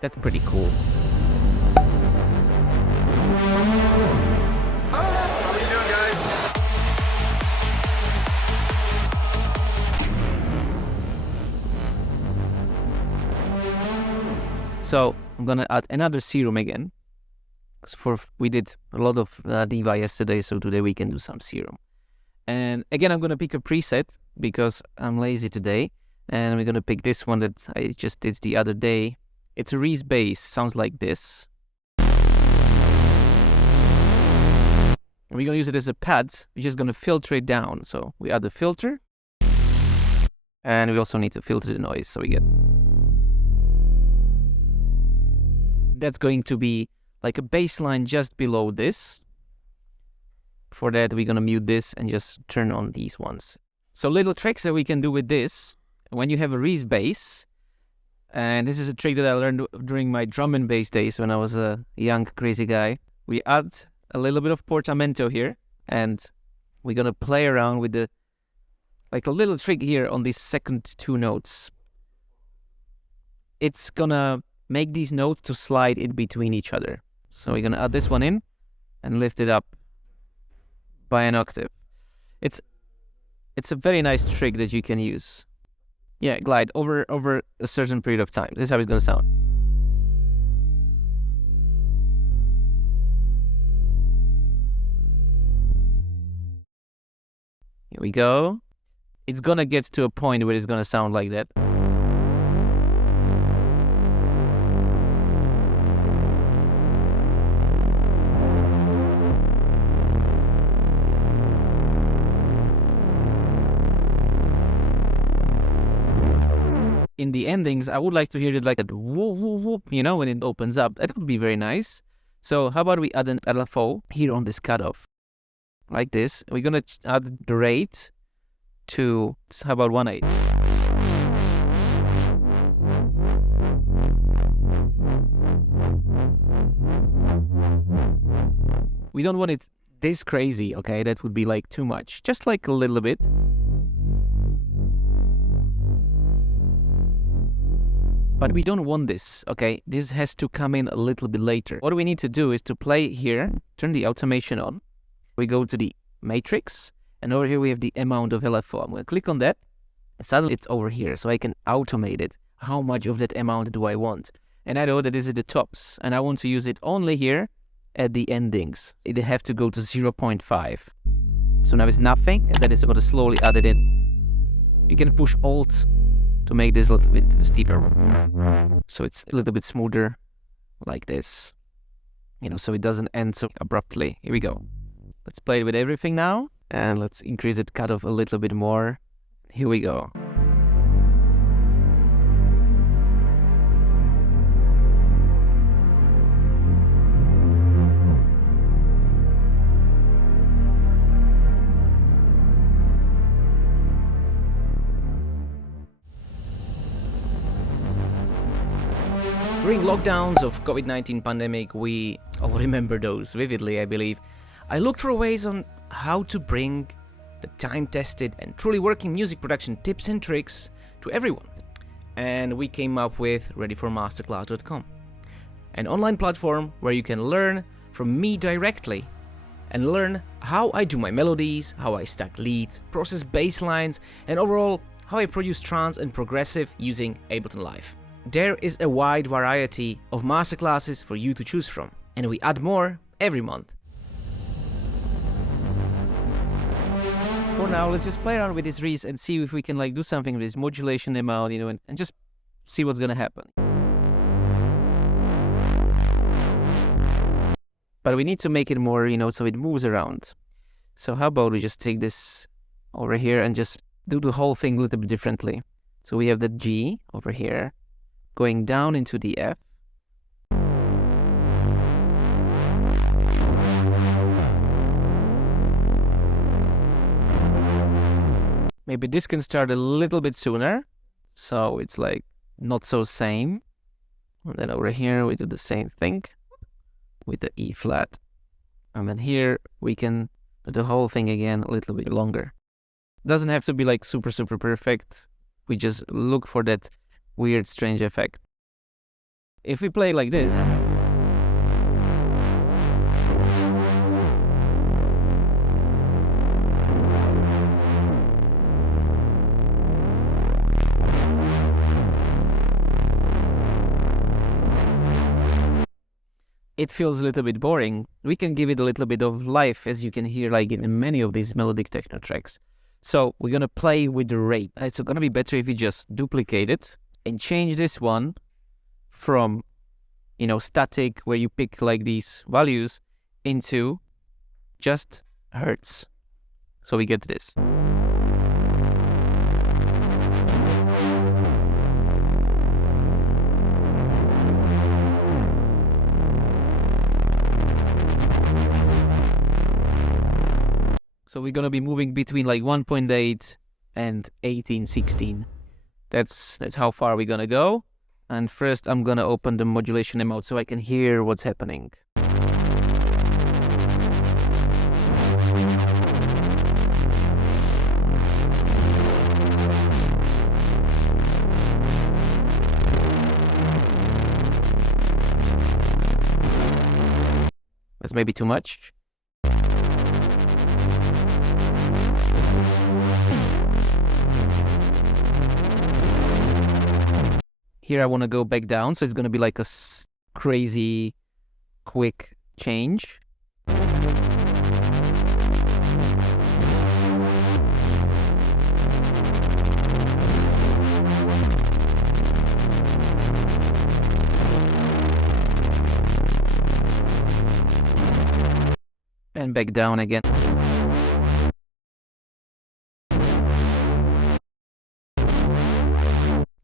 That's pretty cool. How are you doing, guys? So I'm gonna add another serum again. We did a lot of diva yesterday, so today we can do some serum. And again, I'm gonna pick a preset because I'm lazy today, and we're gonna pick this one that I just did the other day. It's a Reese bass, sounds like this. And we're gonna use it as a pad. We're just gonna filter it down. So we add the filter, and we also need to filter the noise, so we get. That's going to be like a bass line just below this. For that, we're gonna mute this and just turn on these ones. So little tricks that we can do with this. When you have a Reese bass, and this is a trick that I learned during my drum and bass days when I was a young crazy guy. We add a little bit of portamento here, and we're gonna play around with the, like a little trick here on these second two notes. It's gonna make these notes to slide in between each other. So we're gonna add this one in and lift it up by an octave. It's a very nice trick that you can use. Yeah, glide over a certain period of time. This is how it's gonna sound. Here we go. It's gonna get to a point where it's gonna sound like that. In the endings, I would like to hear it like that whoop, whoop, whoop, you know, when it opens up. That would be very nice. So how about we add an LFO here on this cutoff? Like this. We're gonna add the rate to, how about 1/8? We don't want it this crazy, okay? That would be like too much. Just like a little bit. But we don't want this, okay? This has to come in a little bit later. What we need to do is to play here, turn the automation on. We go to the matrix, and over here we have the amount of LFO. I'm gonna click on that, and suddenly it's over here, so I can automate it. How much of that amount do I want? And I know that this is the tops, and I want to use it only here at the endings. It have to go to 0.5. So now it's nothing, and then it's gonna slowly add it in. You can push Alt to make this a little bit steeper, so it's a little bit smoother, like this, you know, so it doesn't end so abruptly. Here we go. Let's play it with everything now, and let's increase it cutoff a little bit more. Here we go. During lockdowns of COVID-19 pandemic, we all remember those vividly, I believe. I looked for ways on how to bring the time-tested and truly working music production tips and tricks to everyone. And we came up with readyformasterclass.com, an online platform where you can learn from me directly and learn how I do my melodies, how I stack leads, process bass lines, and overall how I produce trance and progressive using Ableton Live. There is a wide variety of masterclasses for you to choose from, and we add more every month. For now, let's just play around with this Reese and see if we can like do something with this modulation amount, you know, and just see what's gonna happen. But we need to make it more, you know, so it moves around. So how about we just take this over here and just do the whole thing a little bit differently. So we have the G over here, going down into the F. Maybe this can start a little bit sooner, so it's like not so same. And then over here we do the same thing with the E flat. And then here we can do the whole thing again a little bit longer. Doesn't have to be like super perfect. We just look for that weird, strange effect. if we play like this, it feels a little bit boring. We can give it a little bit of life, as you can hear like in many of these melodic techno tracks. So we're gonna play with the rate. It's gonna be better if you just duplicate it and change this one from, you know, static, where you pick like these values, into just hertz. So we get this. So we're gonna be moving between like 1.8 and 18, 16. That's how far we're gonna go. And first I'm gonna open the modulation mode so I can hear what's happening. That's maybe too much. Here I want to go back down, so it's going to be like a crazy, quick change. And back down again.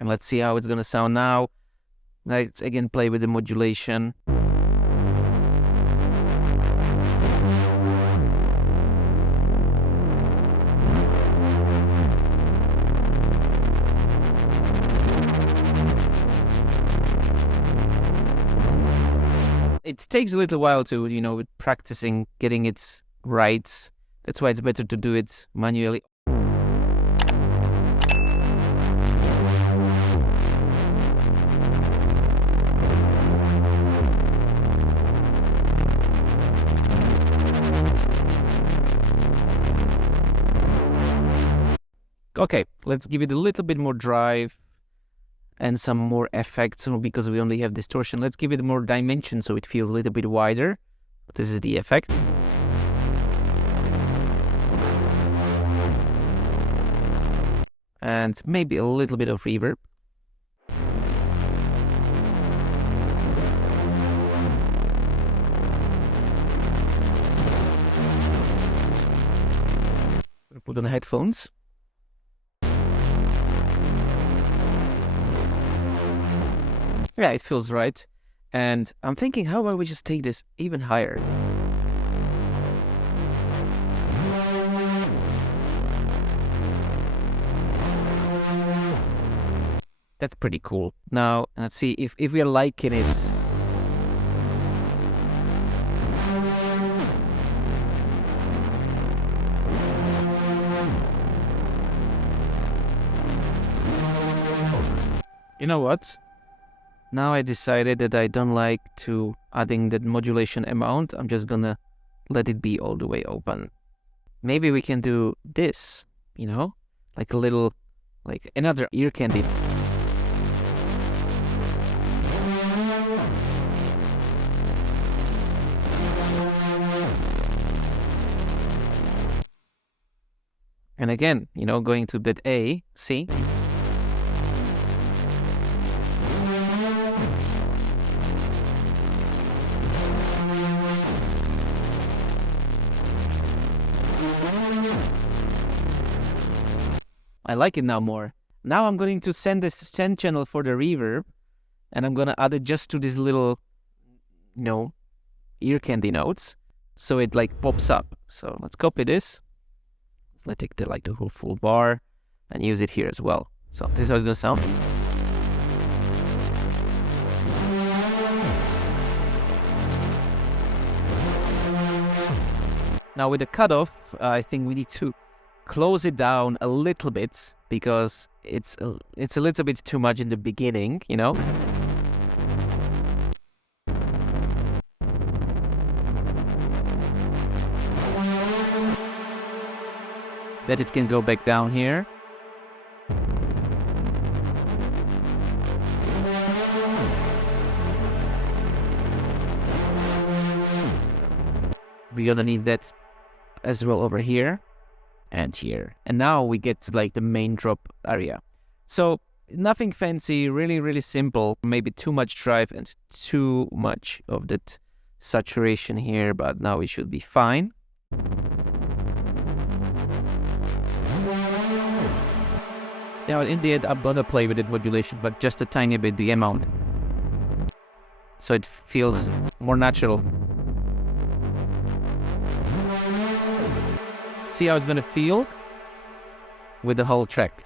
And let's see how it's gonna sound now. Let's again play with the modulation. It takes a little while to, you know, with practicing, getting it right. That's why it's better to do it manually. Okay, let's give it a little bit more drive and some more effects, because we only have distortion. Let's give it more dimension so it feels a little bit wider. This is the effect. And maybe a little bit of reverb. Put on the headphones. Yeah, it feels right. And I'm thinking, how about we just take this even higher? That's pretty cool. Now, let's see if we are liking it. You know what? Now I decided that I don't like to adding that modulation amount. I'm just gonna let it be all the way open. Maybe we can do this, you know, like a little, like another ear candy. And again, you know, going to that A, C. I like it now more. Now I'm going to send this send channel for the reverb, and I'm gonna add it just to this little, you know, ear candy notes, so it like pops up. So let's copy this. Let's take the whole full bar and use it here as well. So this is how it's gonna sound. Now with the cutoff, I think we need to close it down a little bit, because it's a little bit too much in the beginning, you know. that it can go back down here. We're gonna need that as well over here and here. And now we get to like the main drop area. So nothing fancy, really simple. Maybe too much drive and too much of that saturation here, but now we should be fine. Now in the end, I'm gonna play with it modulation, but just a tiny bit, the amount. So it feels more natural. See how it's gonna feel with the whole track.